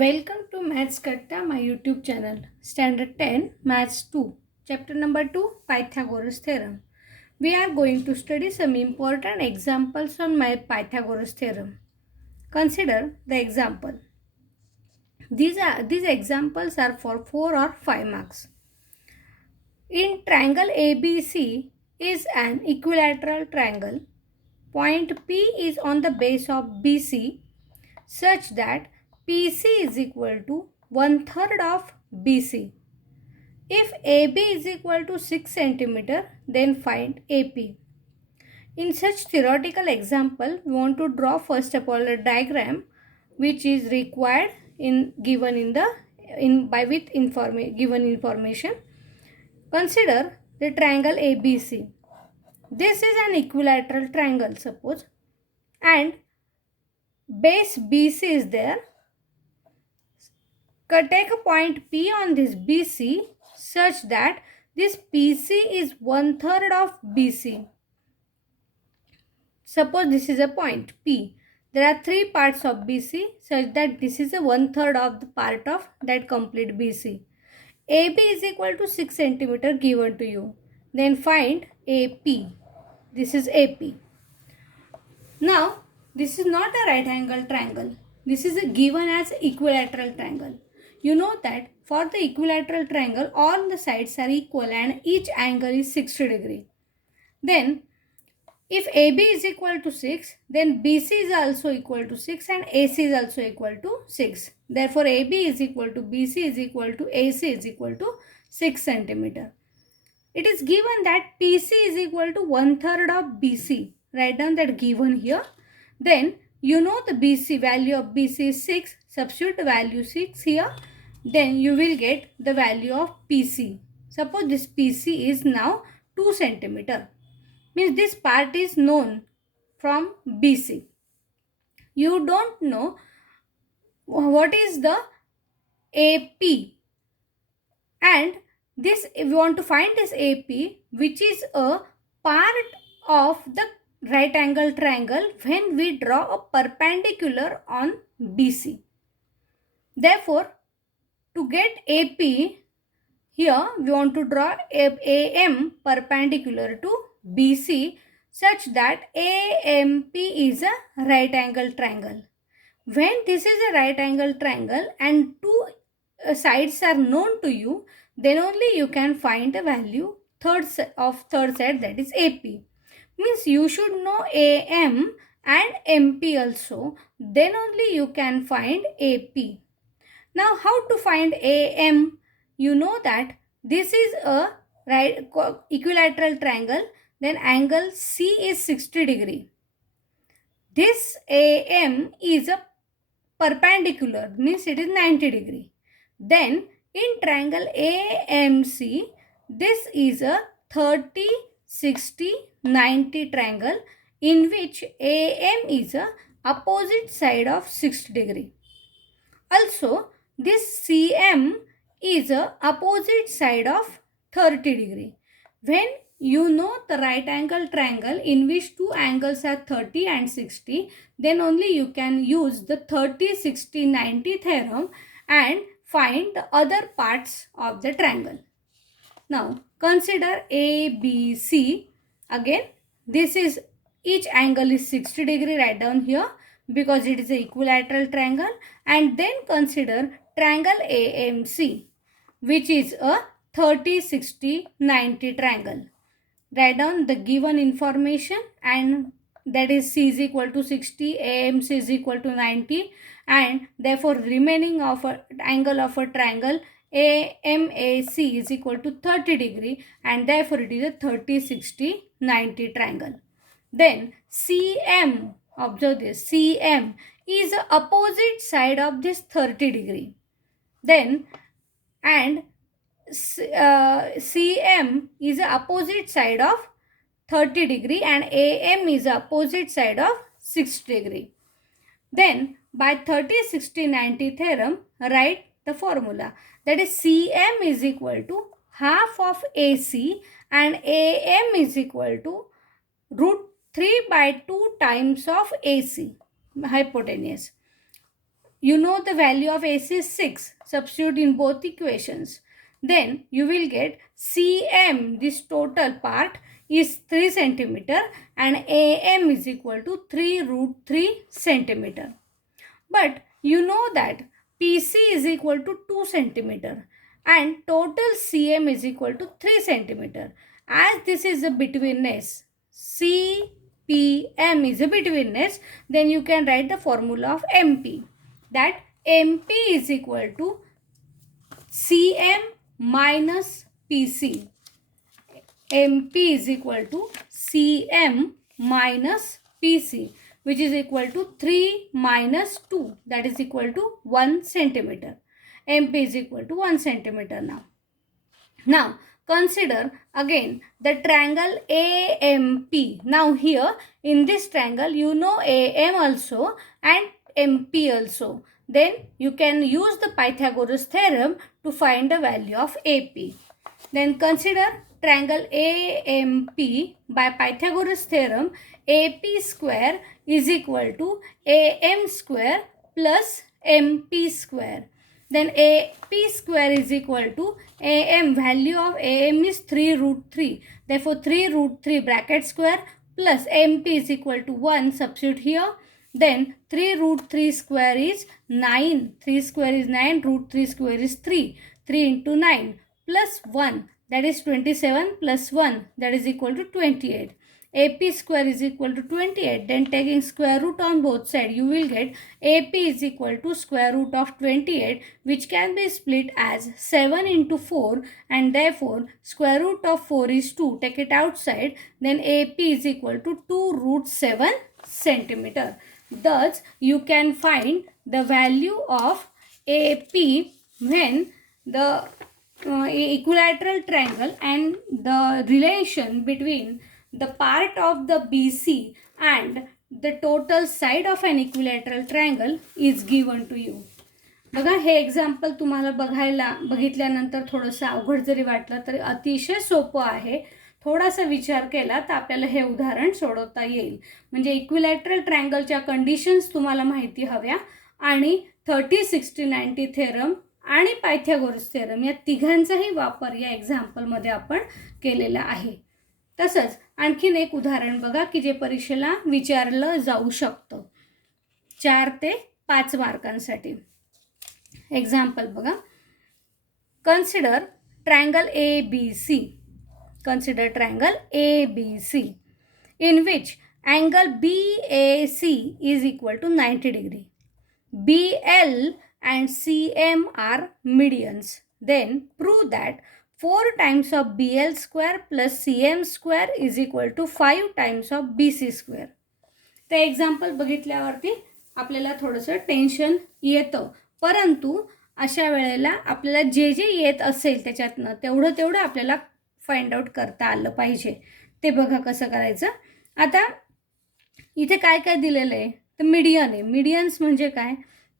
Welcome to Maths Katta, my YouTube channel. Standard 10, Maths 2, Chapter number 2, Pythagoras Theorem. We are going to study some important examples on my Pythagoras Theorem. Consider the example. These examples are for 4 or 5 marks. In triangle ABC is an equilateral triangle. Point P is on the base of BC such that PC is equal to 1/3 of BC. If AB is equal to 6 cm, then find AP. In such theoretical example, we want to draw first of all a diagram which is required in given in the given information. Consider the triangle ABC. This is an equilateral triangle, suppose, and base BC is there. Take a point P on this BC such that this PC is 1/3 of BC. Suppose this is a point P. There are 3 parts of BC such that this is a 1/3 of the part of that complete BC. AB is equal to 6 cm given to you. Then find AP. This is AP. Now, this is not a right angle triangle. This is given as equilateral triangle. You know that for the equilateral triangle, all the sides are equal and each angle is 60 degree. Then, if AB is equal to 6, then BC is also equal to 6 and AC is also equal to 6. Therefore, AB is equal to BC is equal to AC is equal to 6 cm. It is given that PC is equal to 1/3 of BC. Write down that given here. Then you know the BC value of BC is 6. Substitute the value 6 here. Then you will get the value of PC. Suppose this PC is now 2 cm. Means this part is known from BC. You don't know what is the AP. And this, if you want to find this AP, which is a part of the right angle triangle when we draw a perpendicular on BC. Therefore, to get AP, here we want to draw AM perpendicular to BC such that AMP is a right angle triangle. When this is a right angle triangle and two sides are known to you, then only you can find the value third side, that is AP. Means you should know AM and MP also, then only you can find AP. Now how to find AM? You know that this is a right equilateral triangle, then angle C is 60 degree. This AM is a perpendicular, means it is 90 degree. Then in triangle AMC, this is a 30, 60, 90 triangle in which AM is a opposite side of 60 degree. Also, this CM is a opposite side of 30 degree. When you know the right angle triangle in which two angles are 30 and 60, then only you can use the 30, 60, 90 theorem and find the other parts of the triangle. Now, consider ABC. Again, this is, each angle is 60 degree, write down here because it is an equilateral triangle. And then consider triangle AMC, which is a 30, 60, 90 triangle. Write down the given information, and that is C is equal to 60, AMC is equal to 90, and therefore remaining of a angle of a triangle AMAC is equal to 30 degree, and therefore it is a 30, 60, 90 triangle. Then CM, observe this, CM is the opposite side of this 30 degree. Then and CM is the opposite side of 30 degree and AM is the opposite side of 60 degree. Then by 30, 60, 90 theorem, write the formula, that is CM is equal to half of AC and AM is equal to √3/2 times of AC, hypotenuse. you know the value of AC is 6. Substitute in both equations. Then you will get CM, this total part, is 3 centimeter and AM is equal to 3 root 3 centimeter. But you know that PC is equal to 2 centimeter and total CM is equal to 3 centimeter. As this is a betweenness, CPM is a betweenness, then you can write the formula of MP. That MP is equal to CM minus PC. MP is equal to CM minus PC, which is equal to 3 minus 2, that is equal to 1 centimeter. MP is equal to 1 centimeter now. Now consider again the triangle AMP. Now here in this triangle you know AM also and MP also. Then you can use the Pythagoras theorem to find the value of AP. Then consider triangle AMP by Pythagoras theorem. AP square is equal to AM square plus MP square. Then AP square is equal to AM. Value of AM is 3 root 3. Therefore 3 root 3 bracket square plus MP is equal to 1. Substitute here. Then 3 root 3 square is 9. 3 square is 9. Root 3 square is 3. 3 into 9 plus 1, that is 27, plus 1, that is equal to 28. AP square is equal to 28. Then taking square root on both sides, you will get AP is equal to square root of 28, which can be split as 7 into 4, and therefore square root of 4 is 2. Take it outside. Then AP is equal to 2 root 7 centimeter. Thus, you can find the value of AP when the equilateral triangle and the relation between the part of the BC and the total side of an equilateral triangle is given to you. बघा हे example तुम्हाला बघितल्यानंतर थोडंसं अवघड जरी वाटलं तरी अतिशय सोपं आहे. थोडासा विचार केला तर आपल्याला हे उदाहरण सोडवता येईल. म्हणजे इक्विलॅटरल ट्रायंगलच्या कंडिशन्स तुम्हाला माहिती हव्या आणि 30, 60, 90 थेरम आणि पायथागोरस थेरम या तिघांचाही वापर या एक्झाम्पलमध्ये आपण केलेला आहे. तसंच आणखीन एक उदाहरण बघा की जे परीक्षेला विचारलं जाऊ शकतं 4 ते 5 मार्कांसाठी. एक्झाम्पल बघा. Consider triangle ABC. Consider triangle ABC in which angle BAC is equal to 90 degree. BL and CM are medians. Then prove that 4 times of BL square plus CM square is equal to 5 times of BC square. ते example बघितल्यावरती आपल्याला थोडंसं tension येतं, परंतु अशा वेळेला आपल्याला जे जे येत असेल त्याच्यातनं तेवढं आपल्याला फाइंड आउट करता आलं पाहिजे. ते बघा कसं करायचं. आता इथे काय काय दिलेलं आहे तर मीडियन आहे. मीडियन्स म्हणजे काय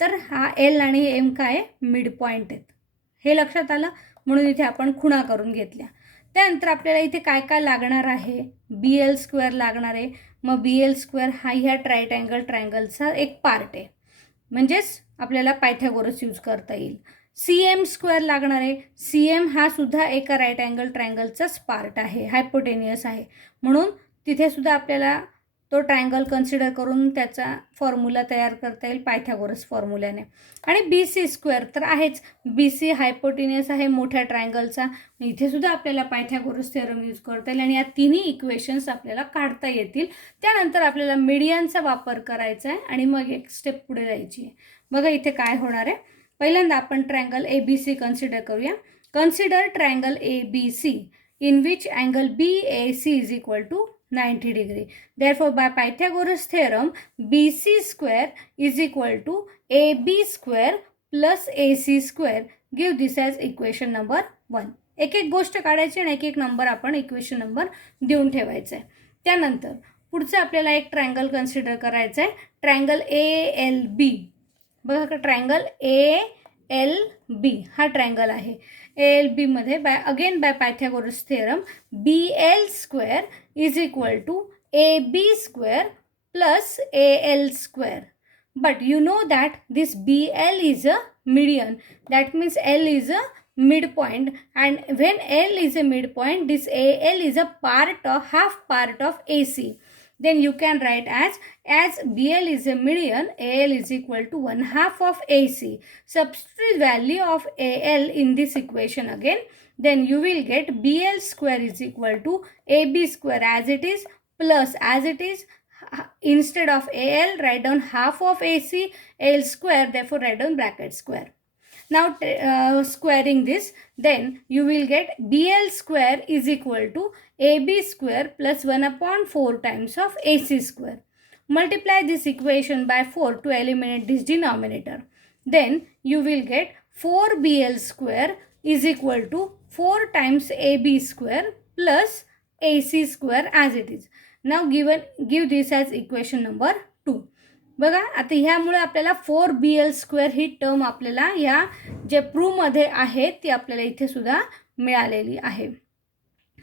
तर हा एल आणि एम काय मिड पॉईंट आहेत. हे लक्षात आलं म्हणून इथे आपण खुणा करून घेतल्या. त्यानंतर आपल्याला इथे काय काय लागणार आहे. BL स्क्वेअर लागणार आहे. मग BL स्क्वेअर हा ह्या ट्रायंगलचा एक पार्ट आहे, म्हणजेच आपल्याला पायथागोरस यूज करता येईल. CM स्क्वेअर लागणार आहे. CM हा सुद्धा एका राईट अँगल ट्रायंगलचाच पार्ट आहे, हायपोटेनियस आहे, म्हणून तिथे सुद्धा आपल्याला तो ट्रायंगल कन्सिडर करून त्याचा फॉर्म्युला तयार करता येईल पायथागोरस फॉर्म्युल्याने. आणि BC स्क्वेअर तर आहेच. BC हायपोटेनियस आहे मोठ्या ट्रायंगलचा, इथे सुद्धा आपल्याला पायथागोरस थेरम यूज करता येईल आणि या तिन्ही इक्वेशन्स आपल्याला काढता येतील. त्यानंतर आपल्याला मीडियनचा वापर करायचा आहे आणि मग एक स्टेप पुढे जायची आहे. बघा इथे काय होणार आहे. पहिल्यांदा आपण ट्रायंगल ABC कन्सिडर करूया. Consider triangle ABC in which angle BAC is equal to 90 degree. Therefore, by Pythagoras theorem, BC square is equal to AB square plus AC square. Give this as equation number 1. एक एक गोष्ट काढायची आणि एक एक number आपण equation number देऊन ठेवायचा आहे. त्यानंतर पुढचं आपल्याला एक ट्रायंगल कन्सिडर करायचं आहे. Triangle ALB. बघा का ट्रायंगल ALB हा ट्रायंगल आहे. ALB मध्ये by Pythagoras theorem BL square is equal to AB square plus AL square. but you know that this BL is a median. That means L is a midpoint, and when L is a midpoint, this AL is a part of half part of AC. Then you can write as BL is a median, AL is equal to 1/2 of AC. Substitute value of AL in this equation again. Then you will get BL square is equal to AB square as it is, plus as it is, instead of AL write down half of AC, AL square, therefore write down bracket square. Now squaring this, then you will get BL square is equal to AB square plus 1/4 times of AC square. Multiply this equation by 4 to eliminate this denominator. Then you will get 4BL square is equal to 4 times AB square plus AC square as it is. Now give this as equation number 2. बघा आता ह्यामुळे आपल्याला 4BL square ही term आपल्याला ह्या जे प्रूव्हमध्ये आहे ती आपल्याला इथे सुद्धा मिळालेली आहे.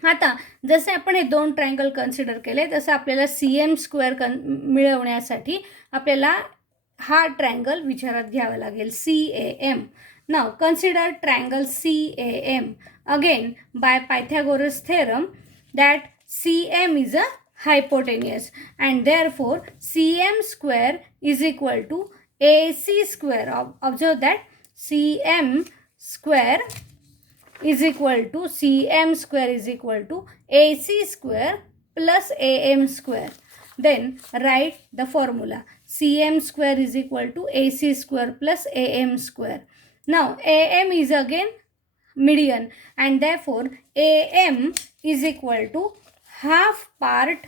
आता जसे आपण हे दोन ट्रायंगल कन्सिडर केले तसं आपल्याला CM स्क्वेअर मिळवण्यासाठी आपल्याला हा ट्रायंगल विचारात घ्यावा लागेल, CAM. Now consider triangle CAM. Again bye Pythagoras theorem that CM is a hypotenuse and therefore CM square is equal to AC square. Observe that CM square is equal to AC square plus AM square. Then write the formula. CM square is equal to AC square plus AM square. Now AM is again median and therefore AM is equal to half part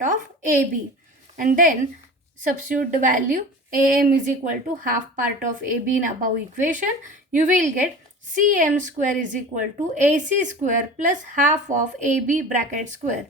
of AB, and then substitute the value AM is equal to half part of AB in above equation. You will get CM square is equal to AC square plus half of AB bracket square.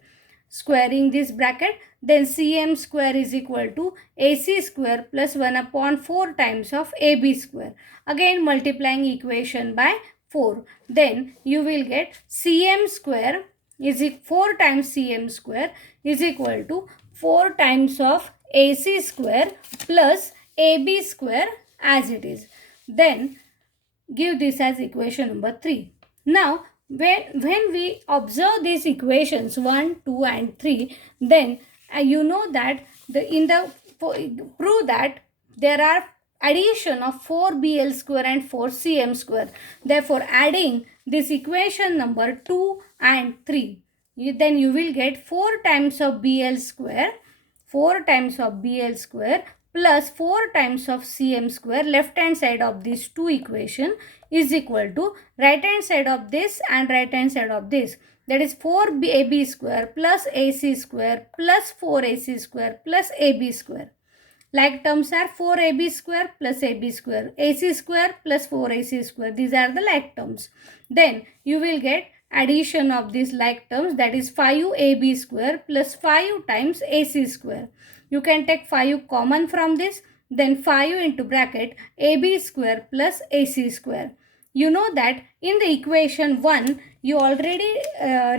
Squaring this bracket, then CM square is equal to AC square plus 1/4 times of AB square. Again multiplying equation by 4. Then you will get CM square is 4 times CM square is equal to 4 times of AC square plus AB square as it is. Then give this as equation number 3. Now when we observe these equations 1, 2 and 3, then you know that prove that there are addition of 4BL square and 4CM square. Therefore adding this equation number 2 and 3, then you will get 4 times of BL square plus 4 times of CM square. Left hand side of these two equation is equal to right hand side of this and right hand side of this, that is 4AB square plus AC square plus 4AC square plus AB square. Like terms are 4AB square plus AB square, AC square plus 4AC square. These are the like terms. Then you will get addition of these like terms, that is 5AB square plus 5 times AC square. You can take 5 common from this, then 5 into bracket AB square plus AC square. You know that in the equation 1 you already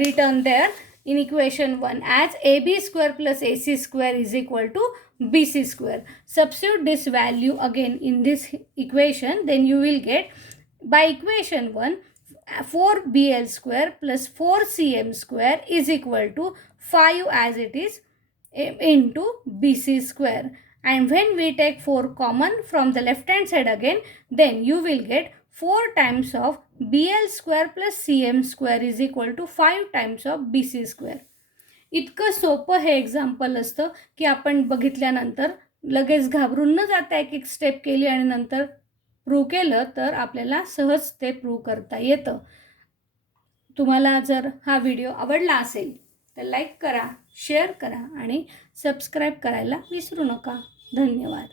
written there in equation 1 as AB square plus AC square is equal to BC square. Substitute this value again in this equation, then you will get by equation 1 4BL square plus 4CM square is equal to 5 as it is into BC square. And when we take 4 common from the left hand side again, then you will get 4 times of BL square plus CM square is equal to 5 times of BC square. इतकं सोपं हे example असतं की आपण बघितल्यानंतर लगेच घाबरून न जाता एक एक स्टेप केली आणि नंतर प्रूव्ह केलं तर आपल्याला सहज ते प्रूव्ह करता येतं. तुम्हाला जर हा व्हिडिओ आवडला असेल तर लाईक करा, शेअर करा आणि सबस्क्राईब करायला विसरू नका. धन्यवाद.